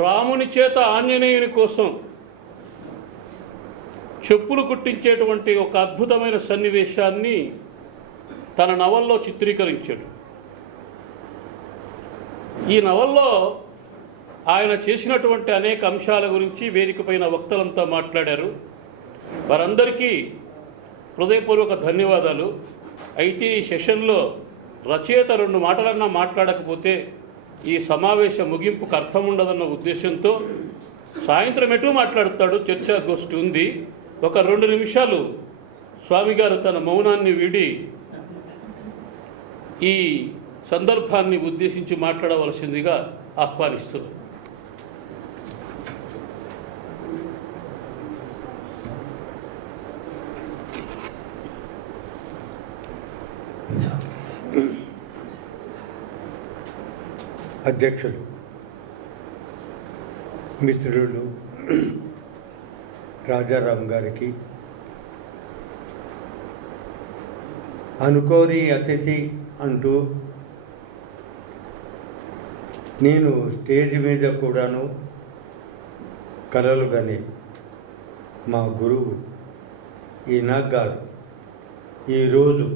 రాముని చేత ఆంజనేయుని కోసం చెప్పులు కుట్టించేటువంటి ఒక అద్భుతమైన సన్నివేశాన్ని తన నవల్లో చిత్రీకరించాడు. ఈ నవల్లో ఆయన చేసినటువంటి అనేక అంశాల గురించి వేదికపైన వక్తలంతా మాట్లాడారు. వారందరికీ హృదయపూర్వక ధన్యవాదాలు. అయితే ఈ సెషన్లో రచయిత 2 మాటలన్నా మాట్లాడకపోతే ఈ సమావేశ ముగింపుకు అర్థం ఉండదన్న ఉద్దేశంతో సాయంత్రం ఎటు మాట్లాడతాడు, చర్చా గోష్ఠి ఉంది. ఒక 2 నిమిషాలు స్వామి గారు తన మౌనాన్ని వీడి ఈ సందర్భాన్ని ఉద్దేశించి మాట్లాడవలసిందిగా ఆహ్వానిస్తున్నారు. అధ్యక్షులు, మిత్రులు రాజారాం గారికి, అనుకోని అతిథి అంటూ నేను స్టేజ్ మీద కూడాను కలలుగానే మా గురువు ఈనాగ్ గారు ఈరోజు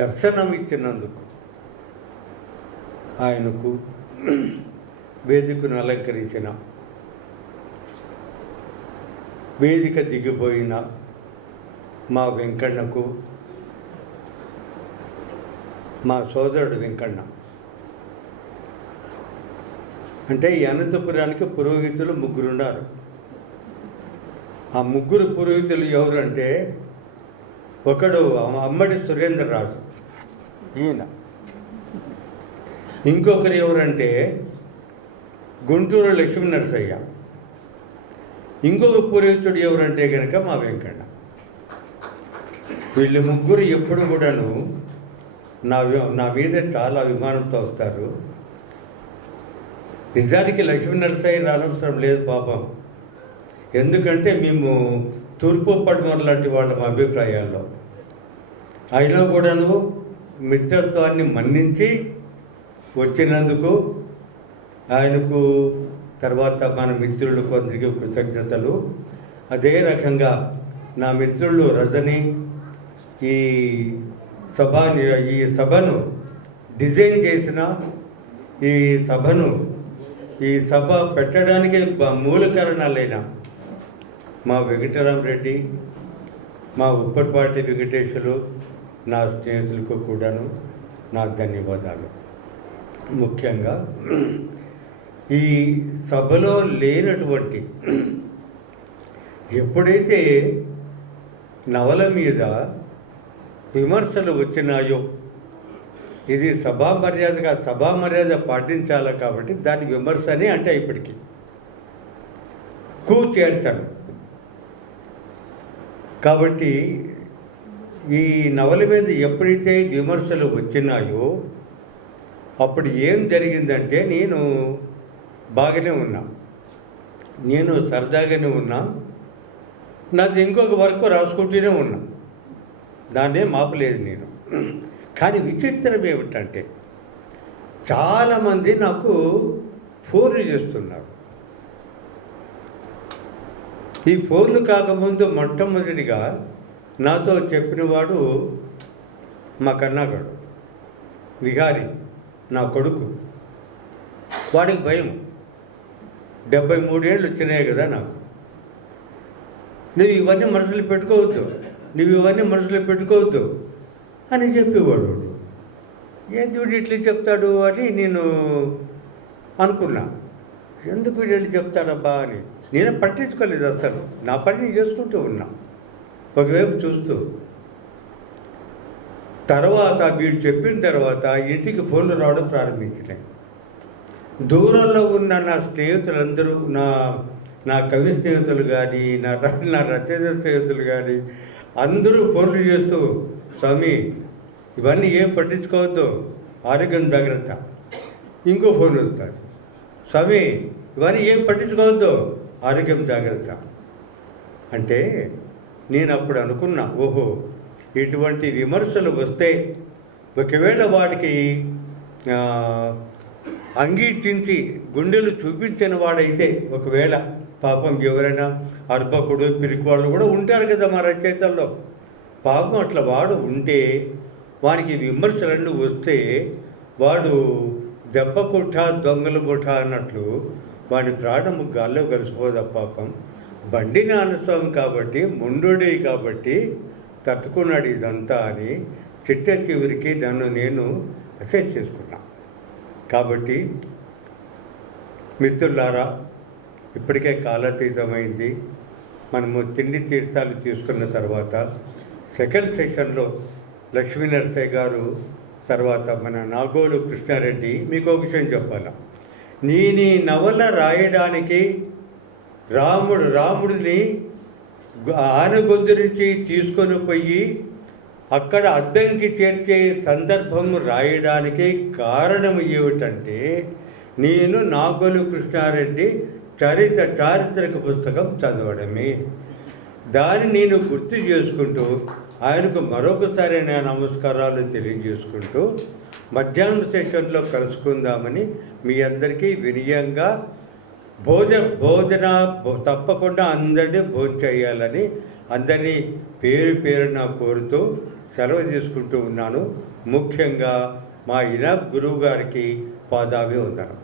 దర్శనమిచ్చినందుకు ఆయనకు, వేదికను అలంకరించిన, వేదిక దిగిపోయిన మా వెంకన్నకు, మా సోదరుడు వెంకన్న, అంటే ఈ అనంతపురానికి పురోహితులు 3 ఉన్నారు. ఆ 3 పురోహితులు ఎవరంటే, ఒకడు అమ్మడి సురేంద్రరాజు, ఈయన. ఇంకొకరు ఎవరంటే గుంటూరు లక్ష్మీ నరసయ్య. ఇంకొక పురోహితుడు ఎవరంటే కనుక మా వెంకన్న. వీళ్ళు 3 ఎప్పుడు కూడాను నా మీద చాలా అభిమానంతో వస్తారు. నిజానికి లక్ష్మీ నరసయ్య రానవసరం లేదు పాపం. ఎందుకంటే మేము తూర్పు పడమర లాంటి వాళ్ళ అభిప్రాయాల్లో. అయినా కూడాను మిత్రత్వాన్ని మన్నించి వచ్చినందుకు ఆయనకు, తర్వాత మన మిత్రులు కొందరికి కృతజ్ఞతలు. అదే రకంగా నా మిత్రులు రజని ఈ సభను డిజైన్ చేసిన, ఈ సభ పెట్టడానికి మూల కారణాలైన మా వెంకటరామరెడ్డి, మా ఉప్పటిపాటి వెంకటేశ్వరు, నా స్నేహితులకు కూడాను నా ధన్యవాదాలు. ముఖ్యంగా ఈ సభలో లేనటువంటి, ఎప్పుడైతే నవల మీద విమర్శలు వచ్చినాయో, ఇది సభా మర్యాద పాటించాలి కాబట్టి దాని విమర్శనే అంటే ఇప్పటికీ చేర్చాను. కాబట్టి ఈ నవల మీద ఎప్పుడైతే విమర్శలు వచ్చినాయో అప్పుడు ఏం జరిగిందంటే, నేను బాగానే ఉన్నా, నేను సరదాగానే ఉన్నా, నాది ఇంకొక వర్క్ రాసుకుంటూనే ఉన్నా, దాన్నే మాపలేదు నేను. కానీ విచిత్రం ఏమిటంటే, చాలామంది నాకు ఫోన్లు చేస్తున్నారు. ఈ ఫోన్లు కాకముందు మొట్టమొదటిగా నాతో చెప్పినవాడు మా కన్నాగాడు విహారి, నా కొడుకు. వాడికి భయం, 73 ఏళ్ళు వచ్చినాయి కదా నాకు, నువ్వు ఇవన్నీ మనసులో పెట్టుకోవద్దు అని చెప్పేవాడు. ఏది వీడు ఇట్లా చెప్తాడు అని నేను అనుకున్నా. ఎందుకు వీడు చెప్తాడబ్బా అని నేను పట్టించుకోలేదు అసలు. నా పని నేను చేసుకుంటూ ఉన్నా, ఒకవైపు చూస్తూ. తర్వాత వీడు చెప్పిన తర్వాత ఇంటికి ఫోన్లు రావడం ప్రారంభించినాయి. దూరంలో ఉన్న నా స్నేహితులందరూ, నా కవి స్నేహితులు కానీ, నా రచయిత స్నేహితులు కానీ అందరూ ఫోన్లు చేస్తూ, స్వామి ఇవన్నీ ఏం పట్టించుకోవద్దు, ఆరోగ్యం జాగ్రత్త. ఇంకో ఫోన్ వస్తుంది, స్వామి ఇవన్నీ ఏం పట్టించుకోవద్దు, ఆరోగ్యం జాగ్రత్త. అంటే నేను అప్పుడు అనుకున్నా, ఓహో ఇటువంటి విమర్శలు వస్తే ఒకవేళ వాటికి అంగీచించి గుండెలు చూపించిన వాడైతే ఒకవేళ పాపం ఎవరైనా అర్భకుడు పిరికి వాళ్ళు కూడా ఉంటారు కదా మా రచయితల్లో, పాపం అట్లా వాడు ఉంటే వానికి విమర్శలన్నీ వస్తే వాడు దెబ్బ కొట్ట దొంగల ముఠ అన్నట్లు వాడి ప్రాణము గాల్లో కలిసిపోదా పాపం. బండి నాన్నస్వామి కాబట్టి మొండోడే కాబట్టి తట్టుకున్నాడు ఇదంతా అని చిట్ట చివరికి నన్ను నేను అసెస్ చేసుకున్నా. కాబట్టి మిత్రులారా, ఇప్పటికే కాలాతీతమైంది. మనము తిండి తీర్థాలు తీసుకున్న తర్వాత సెకండ్ సెషన్లో లక్ష్మీనరసయ్య గారు, తర్వాత మన నాగోలు కృష్ణారెడ్డి, మీకు ఒక విషయం చెప్పాలా. నేను ఈ నవల రాయడానికి రాముడిని ఆనగొందు నుంచి తీసుకొని పోయి అక్కడ అద్దంకి చేర్చే సందర్భం రాయడానికి కారణం ఏమిటంటే, నేను నాగోలు కృష్ణారెడ్డి చారిత్రక పుస్తకం చదవడమే. దాన్ని నేను గుర్తు చేసుకుంటూ ఆయనకు మరొకసారి నా నమస్కారాలు తెలియజేసుకుంటూ మధ్యాహ్నం సెషన్లో కలుసుకుందామని మీ అందరికీ వినయంగా భోజన తప్పకుండా అందరినీ భోజనం చేయాలని అందరినీ పేరు పేరున కోరుతూ సెలవు తీసుకుంటూ ఉన్నాను. ముఖ్యంగా మా ఇనాక్ గురువు గారికి పాదాభి వందనం.